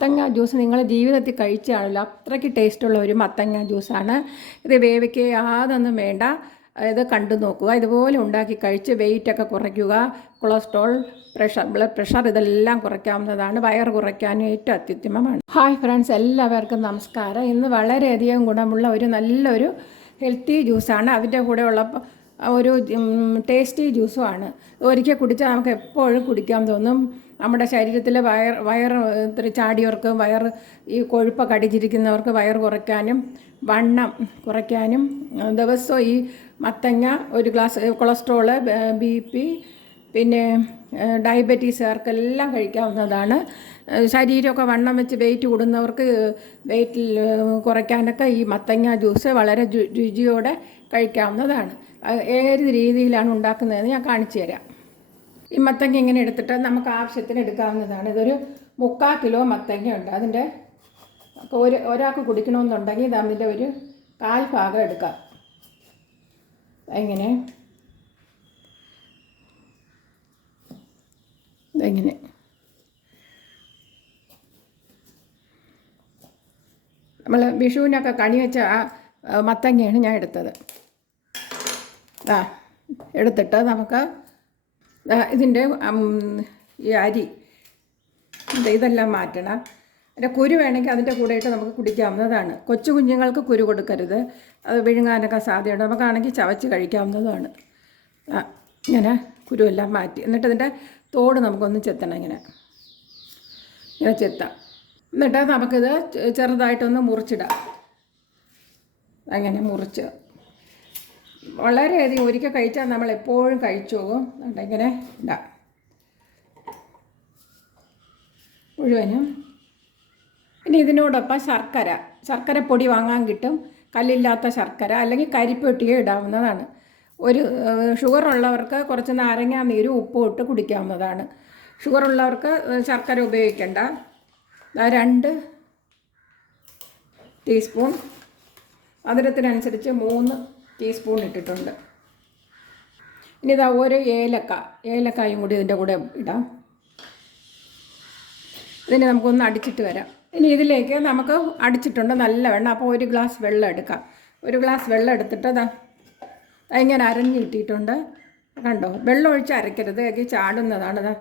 മത്തങ്ങ ജ്യൂസ് നിങ്ങൾ ജീവിതത്തിൽ കഴിച്ചാണല്ലോ, അത്രയ്ക്ക് ടേസ്റ്റുള്ള ഒരു മത്തങ്ങ ജ്യൂസാണ് ഇത്. വേവിക്ക് യാതൊന്നും വേണ്ട, ഇത് കണ്ടു നോക്കുക. ഇതുപോലെ ഉണ്ടാക്കി കഴിച്ച് വെയിറ്റൊക്കെ കുറയ്ക്കുക. കൊളസ്ട്രോൾ, ബ്ലഡ് പ്രഷർ ഇതെല്ലാം കുറയ്ക്കാവുന്നതാണ്. വയറ് കുറയ്ക്കാനും ഏറ്റവും അത്യുത്തമമാണ്. ഹായ് ഫ്രണ്ട്സ്, എല്ലാവർക്കും നമസ്കാരം. ഇന്ന് വളരെയധികം ഗുണമുള്ള ഒരു നല്ലൊരു ഹെൽത്തി ജ്യൂസാണ്. അതിൻ്റെ കൂടെയുള്ള ഒരു ടേസ്റ്റി ജ്യൂസുമാണ്. ഒരിക്കൽ കുടിച്ചാൽ നമുക്ക് എപ്പോഴും കുടിക്കാൻ തോന്നും. നമ്മുടെ ശരീരത്തിലെ വയർ ഇത്തിരി ചാടിയവർക്ക്, ഈ കൊഴുപ്പൊക്കെ അടിച്ചിരിക്കുന്നവർക്ക് വയർ കുറയ്ക്കാനും വണ്ണം കുറയ്ക്കാനും ദിവസവും ഈ മത്തങ്ങ ഒരു ഗ്ലാസ്, കൊളസ്ട്രോള്, BP, പിന്നെ ഡയബറ്റീസുകാർക്കെല്ലാം കഴിക്കാവുന്നതാണ്. ശരീരമൊക്കെ വണ്ണം വെച്ച് വെയിറ്റ് കൂടുന്നവർക്ക് വെയിറ്റിൽ കുറയ്ക്കാനൊക്കെ ഈ മത്തങ്ങ ജ്യൂസ് വളരെ രുചിയോടെ കഴിക്കാവുന്നതാണ്. ഏത് രീതിയിലാണ് ഉണ്ടാക്കുന്നതെന്ന് ഞാൻ കാണിച്ചു തരാം. ഈ മത്തങ്ങ ഇങ്ങനെ എടുത്തിട്ട് നമുക്ക് ആവശ്യത്തിന് എടുക്കാവുന്നതാണ്. ഇതൊരു 3/4 കിലോ മത്തങ്ങ ഉണ്ട്. അതിൻ്റെ ഒരാൾക്ക് കുടിക്കണമെന്നുണ്ടെങ്കിൽ അതിൻ്റെ ഒരു 1/4 ഭാഗം എടുക്കാം. ഇങ്ങനെ നമ്മൾ വിഷുവിനൊക്കെ കണി വെച്ച മത്തങ്ങയാണ് ഞാൻ എടുത്തത്. എടുത്തിട്ട് നമുക്ക് ഇതിൻ്റെ ഈ അരി ഇതെല്ലാം മാറ്റണം. അതിൻ്റെ കുരു വേണമെങ്കിൽ അതിൻ്റെ കൂടെ ഇട്ട് നമുക്ക് കുടിക്കാവുന്നതാണ്. കൊച്ചു കുഞ്ഞുങ്ങൾക്ക് കുരു കൊടുക്കരുത്, അത് വിഴുങ്ങാനൊക്കെ സാധ്യതയുണ്ട്. നമുക്കാണെങ്കിൽ ചവച്ച് കഴിക്കാവുന്നതുമാണ്. ഇങ്ങനെ കുരുവെല്ലാം മാറ്റി, എന്നിട്ട് ഇതിൻ്റെ തോട് നമുക്കൊന്ന് ചെത്തണം. ഇങ്ങനെ ചെത്താം. എന്നിട്ട് നമുക്കിത് ചെറുതായിട്ടൊന്ന് മുറിച്ചിടാം. അങ്ങനെ മുറിച്ച് വളരെയധികം ഒരിക്കൽ കഴിച്ചാൽ നമ്മൾ എപ്പോഴും കഴിച്ചു പോകും. ഇങ്ങനെ ഇടാം മുഴുവനും. പിന്നെ ഇതിനോടൊപ്പം ശർക്കര പൊടി വാങ്ങാൻ കിട്ടും. കല്ലില്ലാത്ത ശർക്കര അല്ലെങ്കിൽ കരിപ്പെട്ടിയോ ഇടാവുന്നതാണ്. ഒരു ഷുഗറുള്ളവർക്ക് കുറച്ച് നാരങ്ങ നീരും ഉപ്പും ഇട്ട് കുടിക്കാവുന്നതാണ്. ഷുഗറുള്ളവർക്ക് ശർക്കര ഉപയോഗിക്കേണ്ട. 2 ടീസ്പൂൺ, മധുരത്തിനനുസരിച്ച് 3 ടീസ്പൂൺ ഇട്ടിട്ടുണ്ട്. ഇനി ഇതാ ഒരു ഏലക്കായും കൂടി ഇതിൻ്റെ കൂടെ ഇടാം. ഇതിനെ നമുക്കൊന്ന് അടിച്ചിട്ട് വരാം. ഇനി ഇതിലേക്ക് നമുക്ക് അടിച്ചിട്ടുണ്ട് നല്ല വെള്ളം. അപ്പോൾ 1 ഗ്ലാസ് വെള്ളം എടുക്കാം. 1 ഗ്ലാസ് വെള്ളം എടുത്തിട്ട് ഇങ്ങനെ അരഞ്ഞ് കിട്ടിയിട്ടുണ്ട്. കണ്ടോ, വെള്ളം ഒഴിച്ച് അരയ്ക്കരുത്, ചാടുന്നതാണിത്.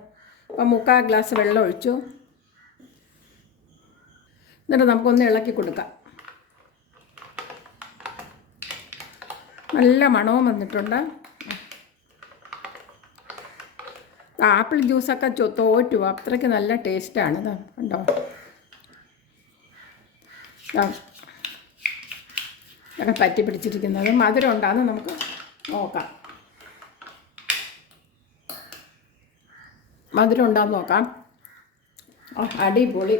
അപ്പോൾ 3/4 ഗ്ലാസ് വെള്ളം ഒഴിച്ചു. എന്നിട്ട് നമുക്കൊന്ന് ഇളക്കി കൊടുക്കാം. നല്ല മണവും വന്നിട്ടുണ്ട്. ആപ്പിൾ ജ്യൂസൊക്കെ തോറ്റു, അത്രയ്ക്ക് നല്ല ടേസ്റ്റാണ്. കണ്ടോ, ഇതൊക്കെ പറ്റി പിടിച്ചിരിക്കുന്നത്. മധുരം ഉണ്ടാകുന്ന നമുക്ക് നോക്കാം. മധുരം ഉണ്ടാകുന്ന നോക്കാം. അടിപൊളി.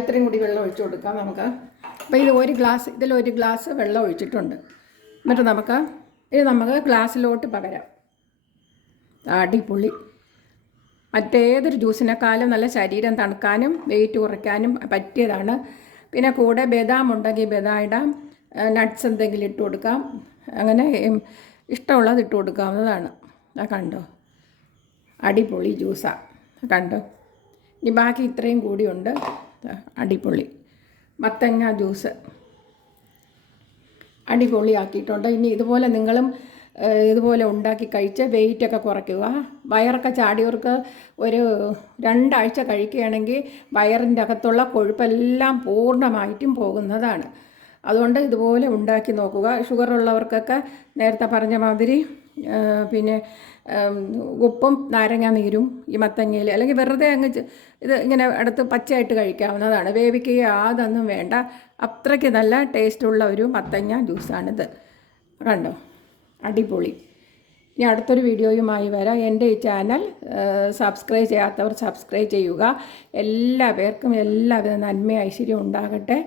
ഇത്രയും കൂടി വെള്ളം ഒഴിച്ചു കൊടുക്കാം നമുക്ക്. അപ്പോൾ ഇതിൽ 1 ഗ്ലാസ് വെള്ളം ഒഴിച്ചിട്ടുണ്ട്. എന്നിട്ട് നമുക്ക് ഗ്ലാസ്സിലോട്ട് പകരാം. അടിപൊളി. മറ്റേതൊരു ജ്യൂസിനേക്കാളും നല്ല ശരീരം തണുക്കാനും വെയിറ്റ് കുറയ്ക്കാനും പറ്റിയതാണ്. പിന്നെ കൂടെ ബദാം ഉണ്ടെങ്കിൽ ബദാം ഇടാം, നട്ട്സ് എന്തെങ്കിലും ഇട്ട് കൊടുക്കാം. അങ്ങനെ ഇഷ്ടമുള്ളത് ഇട്ട് കൊടുക്കാവുന്നതാണ്. കണ്ടോ, അടിപൊളി ജ്യൂസാണ്. കണ്ടോ, ഇനി ബാക്കി ഇത്രയും കൂടിയുണ്ട്. അടിപൊളി മത്തങ്ങ ജ്യൂസ് അടിപൊളിയാക്കിയിട്ടുണ്ട്. ഇനി ഇതുപോലെ നിങ്ങളും ഇതുപോലെ ഉണ്ടാക്കി കഴിച്ച് വെയിറ്റൊക്കെ കുറയ്ക്കുക. വയറൊക്കെ ചാടിയവർക്ക് ഒരു 2 ആഴ്ച കഴിക്കുകയാണെങ്കിൽ വയറിൻ്റെ അകത്തുള്ള കൊഴുപ്പെല്ലാം പൂർണ്ണമായിട്ടും പോകുന്നതാണ്. അതുകൊണ്ട് ഇതുപോലെ ഉണ്ടാക്കി നോക്കുക. ഷുഗറുള്ളവർക്കൊക്കെ നേരത്തെ പറഞ്ഞ മാതിരി പിന്നെ ഉപ്പും നാരങ്ങ നീരും ഈ മത്തങ്ങയിൽ, അല്ലെങ്കിൽ വെറുതെ ഇത് ഇങ്ങനെ എടുത്ത് പച്ചയായിട്ട് കഴിക്കാവുന്നതാണ്. വേവിക്കുക യാതൊന്നും വേണ്ട. അത്രയ്ക്ക് നല്ല ടേസ്റ്റുള്ള ഒരു മത്തങ്ങ ജ്യൂസാണിത്. കണ്ടോ, അടിപൊളി. ഇനി അടുത്തൊരു വീഡിയോയുമായി വരാം. എൻ്റെ ഈ ചാനൽ സബ്സ്ക്രൈബ് ചെയ്യാത്തവർ സബ്സ്ക്രൈബ് ചെയ്യുക. എല്ലാ പേർക്കും എല്ലാവിധ നന്മ ഐശ്വര്യം ഉണ്ടാകട്ടെ.